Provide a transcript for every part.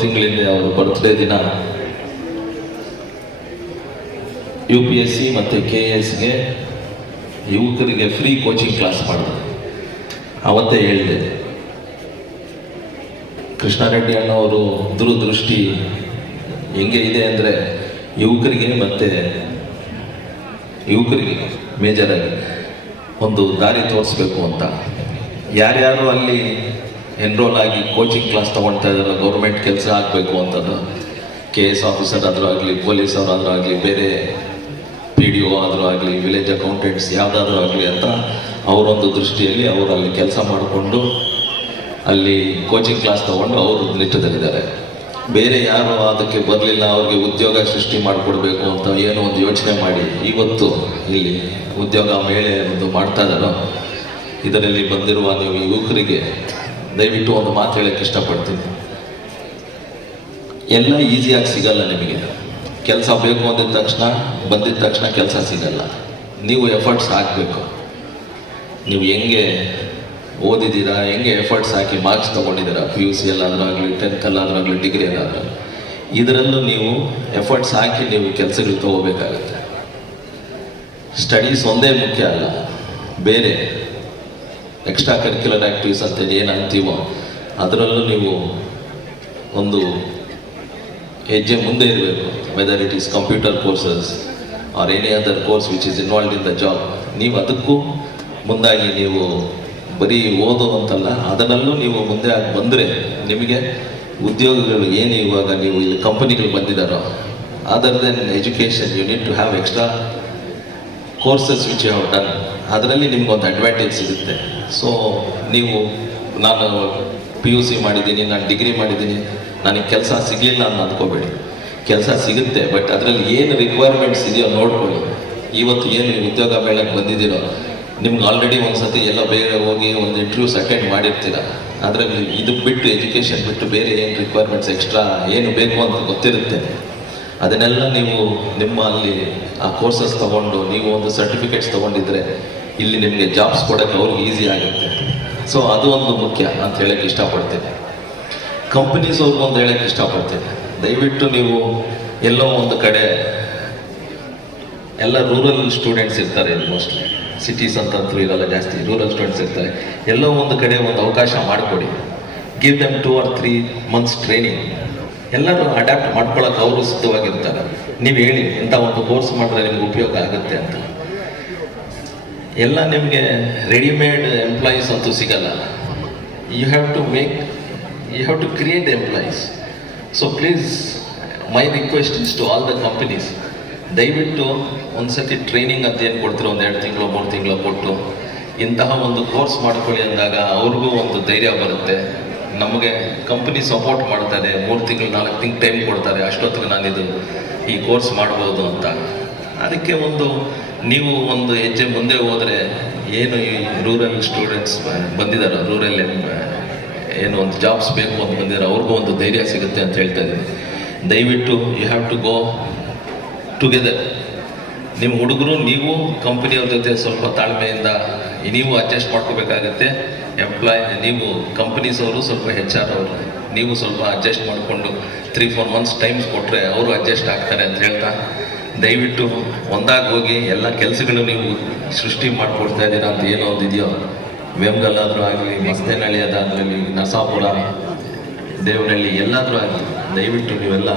ತಿಂಗಳಿಂದ ಅವರು ಬರ್ತ್ಡೇ ದಿನ ಯು ಪಿ ಎಸ್ ಸಿ ಮತ್ತು ಕೆ ಎಸ್ಗೆ ಯುವಕರಿಗೆ ಫ್ರೀ ಕೋಚಿಂಗ್ ಕ್ಲಾಸ್ ಮಾಡಿದೆ ಅವತ್ತೇ ಹೇಳಿದೆ. ಕೃಷ್ಣಾರೆಡ್ಡಿ ಅಣ್ಣವರು ದೂರದೃಷ್ಟಿ ಹೆಂಗೆ ಇದೆ ಅಂದರೆ ಯುವಕರಿಗೆ ಮತ್ತು ಯುವಕರಿಗೆ ಮೇಜರಾಗಿ ಒಂದು ದಾರಿ ತೋರಿಸ್ಬೇಕು ಅಂತ. ಯಾರ್ಯಾರು ಅಲ್ಲಿ ಎನ್ರೋಲ್ ಆಗಿ ಕೋಚಿಂಗ್ ಕ್ಲಾಸ್ ತೊಗೊಳ್ತಾ ಇದ್ದಾರೆ. ಗೌರ್ಮೆಂಟ್ ಕೆಲಸ ಆಗಬೇಕು ಅಂತಂದು ಕೆ ಎಸ್ ಆಫೀಸರ್ ಆದರೂ ಆಗಲಿ ಪೊಲೀಸ್ ಅವರಾದರೂ ಆಗಲಿ, ಬೇರೆ ಪಿ ಡಿ ಒ ಆದರೂ ಆಗಲಿ ವಿಲೇಜ್ ಅಕೌಂಟೆಂಟ್ಸ್ ಯಾವುದಾದ್ರೂ ಆಗಲಿ ಅಂತ ಅವರೊಂದು ದೃಷ್ಟಿಯಲ್ಲಿ ಅವರು ಅಲ್ಲಿ ಕೆಲಸ ಮಾಡಿಕೊಂಡು ಅಲ್ಲಿ ಕೋಚಿಂಗ್ ಕ್ಲಾಸ್ ತೊಗೊಂಡು ಅವರು ನಿಟ್ಟದಲ್ಲಿದ್ದಾರೆ ಬೇರೆ ಯಾರು ಅದಕ್ಕೆ ಬರಲಿಲ್ಲ, ಅವ್ರಿಗೆ ಉದ್ಯೋಗ ಸೃಷ್ಟಿ ಮಾಡಿಕೊಡ್ಬೇಕು ಅಂತ ಏನೋ ಒಂದು ಯೋಚನೆ ಮಾಡಿ ಇವತ್ತು ಇಲ್ಲಿ ಉದ್ಯೋಗ ಮೇಳೆ ಒಂದು ಮಾಡ್ತಾ ಇದ್ದಾರೋ, ಇದರಲ್ಲಿ ಬಂದಿರುವ ನೀವು ಯುವಕರಿಗೆ ದಯವಿಟ್ಟು ಒಂದು ಮಾತು ಹೇಳಕ್ಕೆ ಇಷ್ಟಪಡ್ತೀನಿ. ಎಲ್ಲ ಈಸಿಯಾಗಿ ಸಿಗಲ್ಲ ನಿಮಗೆ. ಕೆಲಸ ಬೇಕು ಅಂದಿದ ತಕ್ಷಣ, ಬಂದಿದ ತಕ್ಷಣ ಕೆಲಸ ಸಿಗಲ್ಲ. ನೀವು ಎಫರ್ಟ್ಸ್ ಹಾಕಬೇಕು. ನೀವು ಹೆಂಗೆ ಓದಿದ್ದೀರಾ, ಹೆಂಗೆ ಎಫರ್ಟ್ಸ್ ಹಾಕಿ ಮಾರ್ಕ್ಸ್ ತೊಗೊಂಡಿದ್ದೀರಾ ಪಿ ಯು ಸಿ ಎಲ್ಲಾದರೂ ಆಗಲಿ ಟೆಂತಲ್ಲಾದರೂ ಆಗಲಿ ಡಿಗ್ರಿ ಎಲ್ಲಾದರೂ ಇದರಲ್ಲೂ ನೀವು ಎಫರ್ಟ್ಸ್ ಹಾಕಿ ನೀವು ಕೆಲಸಗಳು ತಗೋಬೇಕಾಗುತ್ತೆ. ಸ್ಟಡೀಸ್ ಒಂದೇ ಮುಖ್ಯ ಅಲ್ಲ, ಬೇರೆ. ಎಕ್ಸ್ಟ್ರಾ ಕರಿಕ್ಯುಲರ್ ಆ್ಯಕ್ಟಿವಿಸ್ ಅಂತ ಏನು ಅಂತೀವೋ ಅದರಲ್ಲೂ ನೀವು ಒಂದು ಹೆಜ್ಜೆ ಮುಂದೆ ಇರಬೇಕು whether it is computer courses are any other course which is involve in the job ನೀವು ಅದಕ್ಕೂ ಮುಂದಾಗಿ ನೀವು ಬರೀ ಓದು ಅಂತಲ್ಲ ಅದರಲ್ಲೂ ನೀವು ಮುಂದೆ ಆಗಿ ಬಂದರೆ ನಿಮಗೆ ಉದ್ಯೋಗಗಳು ಏನು ಇವಾಗ ನೀವು ಇಲ್ಲಿ ಕಂಪನಿಗಳು ಬಂದಿದ್ದಾರೋ other than education you need to have extra courses which you have done ಅದರಲ್ಲಿ ನಿಮ್ಗೊಂದು ಅಡ್ವಾಂಟೇಜ್ ಸಿಗುತ್ತೆ. ಸೊ ನೀವು, ನಾನು ಪಿ ಯು ಸಿ ಮಾಡಿದ್ದೀನಿ, ನಾನು ಡಿಗ್ರಿ ಮಾಡಿದ್ದೀನಿ, ನನಗೆ ಕೆಲಸ ಸಿಗಲಿಲ್ಲ ಅಂತ ಅಂದ್ಕೋಬೇಡಿ. ಕೆಲಸ ಸಿಗುತ್ತೆ ಬಟ್ ಅದರಲ್ಲಿ ಏನು ರಿಕ್ವೈರ್ಮೆಂಟ್ಸ್ ಇದೆಯೋ ನೋಡ್ಕೊಳ್ಳಿ. ಇವತ್ತು ಏನು ಉದ್ಯೋಗ ಮೇಳಕ್ಕೆ ಬಂದಿದ್ದೀರೋ, ನಿಮ್ಗೆ ಆಲ್ರೆಡಿ ಒಂದು ಸತಿ ಎಲ್ಲ ಬೇರೆ ಹೋಗಿ ಒಂದು ಇಂಟರ್ವ್ಯೂಸ್ ಅಟೆಂಡ್ ಮಾಡಿರ್ತೀರ. ಅದರಲ್ಲಿ ಇದು ಬಿಟ್ಟು ಎಜುಕೇಷನ್ ಬಿಟ್ಟು ಬೇರೆ ಏನು ರಿಕ್ವೈರ್ಮೆಂಟ್ಸ್ ಎಕ್ಸ್ಟ್ರಾ ಏನು ಬೇಕು ಅಂತ ಗೊತ್ತಿರುತ್ತೆ. ಅದನ್ನೆಲ್ಲ ನೀವು ನಿಮ್ಮ ಅಲ್ಲಿ ಆ ಕೋರ್ಸಸ್ ತಗೊಂಡು ನೀವು ಒಂದು ಸರ್ಟಿಫಿಕೇಟ್ಸ್ ತಗೊಂಡಿದ್ರೆ ಇಲ್ಲಿ ನಿಮಗೆ ಜಾಬ್ಸ್ ಕೊಡೋಕ್ಕೆ ಅವ್ರಿಗೆ ಈಸಿ ಆಗುತ್ತೆ. ಸೊ ಅದು ಒಂದು ಮುಖ್ಯ ಅಂತ ಹೇಳಕ್ಕೆ ಇಷ್ಟಪಡ್ತೇನೆ. ಕಂಪನೀಸ್ ಅವ್ರಿಗೆ ಒಂದು ಹೇಳಕ್ಕೆ ಇಷ್ಟಪಡ್ತೇನೆ. ದಯವಿಟ್ಟು ನೀವು ಎಲ್ಲೋ ಒಂದು ಕಡೆ, ಎಲ್ಲ ರೂರಲ್ ಸ್ಟೂಡೆಂಟ್ಸ್ ಇರ್ತಾರೆ ಮೋಸ್ಟ್ಲಿ ಸಿಟೀಸ್ ಅಂತಂತೂ ಇರಲ್ಲ, ಜಾಸ್ತಿ ರೂರಲ್ ಸ್ಟೂಡೆಂಟ್ಸ್ ಇರ್ತಾರೆ. ಎಲ್ಲೋ ಒಂದು ಕಡೆ ಒಂದು ಅವಕಾಶ ಮಾಡಿಕೊಡಿ. Give them two or three months training ಎಲ್ಲರೂ ಅಡಾಪ್ಟ್ ಮಾಡ್ಕೊಳ್ಳೋಕೆ ಅವರು ಸಿದ್ಧವಾಗಿರ್ತಾರೆ. ನೀವು ಹೇಳಿ, ಇಂಥ ಒಂದು ಕೋರ್ಸ್ ಮಾಡಿದ್ರೆ ನಿಮ್ಗೆ ಉಪಯೋಗ ಆಗುತ್ತೆ ಅಂತ. ಎಲ್ಲ ನಿಮಗೆ ರೆಡಿಮೇಡ್ ಎಂಪ್ಲಾಯೀಸ್ ಅಂತೂ ಸಿಗಲ್ಲ. You have to make you have to create employees so please my request is to all the companies ದಯವಿಟ್ಟು ಒಂದ್ಸತಿ ಟ್ರೈನಿಂಗ್ ಅಂತ ಏನು ಕೊಡ್ತೀರೋ ಒಂದು ಎರಡು ತಿಂಗಳು, ಮೂರು ತಿಂಗಳು ಕೊಟ್ಟು ಇಂತಹ ಒಂದು ಕೋರ್ಸ್ ಮಾಡ್ಕೊಳ್ಳಿ ಅಂದಾಗ ಅವ್ರಿಗೂ ಒಂದು ಧೈರ್ಯ ಬರುತ್ತೆ. ನಮಗೆ ಕಂಪನಿ ಸಪೋರ್ಟ್ ಮಾಡ್ತಾರೆ ಮೂರು ತಿಂಗಳು, ನಾಲ್ಕು ತಿಂಗಳು ಟೈಮ್ ಕೊಡ್ತಾರೆ. ಅಷ್ಟೊತ್ತಿಗೆ ನಾನಿದು ಈ ಕೋರ್ಸ್ ಮಾಡ್ಬೋದು ಅಂತ. ಅದಕ್ಕೆ ಒಂದು ನೀವು ಒಂದು ಹೆಜ್ಜೆ ಮುಂದೆ ಹೋದರೆ ಏನು ಈ ರೂರಲ್ ಸ್ಟೂಡೆಂಟ್ಸ್ ಬಂದಿದ್ದಾರೆ ರೂರಲ್ ಏನು ಒಂದು ಜಾಬ್ಸ್ ಬೇಕು ಅಂತ ಬಂದಿದ್ದಾರೆ ಅವ್ರಿಗೂ ಒಂದು ಧೈರ್ಯ ಸಿಗುತ್ತೆ ಅಂತ ಹೇಳ್ತಾ ಇದ್ದೀನಿ. ದಯವಿಟ್ಟು you have to go together ನಿಮ್ಮ ಹುಡುಗರು, ನೀವು ಕಂಪನಿಯವ್ರ ಜೊತೆ ಸ್ವಲ್ಪ ತಾಳ್ಮೆಯಿಂದ ನೀವು ಅಡ್ಜಸ್ಟ್ ಮಾಡ್ಕೋಬೇಕಾಗತ್ತೆ. ಎಂಪ್ಲಾಯ್ ನೀವು ಕಂಪನೀಸ್ ಅವರು ಸ್ವಲ್ಪ ಹೆಚ್ ಆರ್ ಅವರು, ನೀವು ಸ್ವಲ್ಪ ಅಡ್ಜಸ್ಟ್ ಮಾಡಿಕೊಂಡು ತ್ರೀ ಫೋರ್ ಮಂತ್ಸ್ ಟೈಮ್ಸ್ ಕೊಟ್ಟರೆ ಅವರು ಅಡ್ಜಸ್ಟ್ ಆಗ್ತಾರೆ ಅಂತ ಹೇಳ್ತಾ. ದಯವಿಟ್ಟು ಒಂದಾಗಿ ಹೋಗಿ ಎಲ್ಲ ಕೆಲಸಗಳು ನೀವು ಸೃಷ್ಟಿ ಮಾಡಿಕೊಡ್ತಾ ಇದ್ದೀರಾ ಅಂತ ಏನೋ ಒಂದಿದೆಯೋ ವೇಮ್ಗಲ್ಲಾದರೂ ಆಗಲಿ, ಮಸ್ತೆನಹಳ್ಳಿ ಅದಾಗಲಿ ನರಸಾಪುರ, ದೇವನಹಳ್ಳಿ ಎಲ್ಲಾದರೂ ಆಗಲಿ, ದಯವಿಟ್ಟು ನೀವೆಲ್ಲ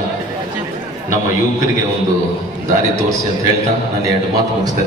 ನಮ್ಮ ಯುವಕರಿಗೆ ಒಂದು ದಾರಿ ತೋರಿಸಿ ಅಂತ ಹೇಳ್ತಾ. ನಾನು ಎರಡು ಮಾತು ಮುಗಿಸ್ತೇನೆ.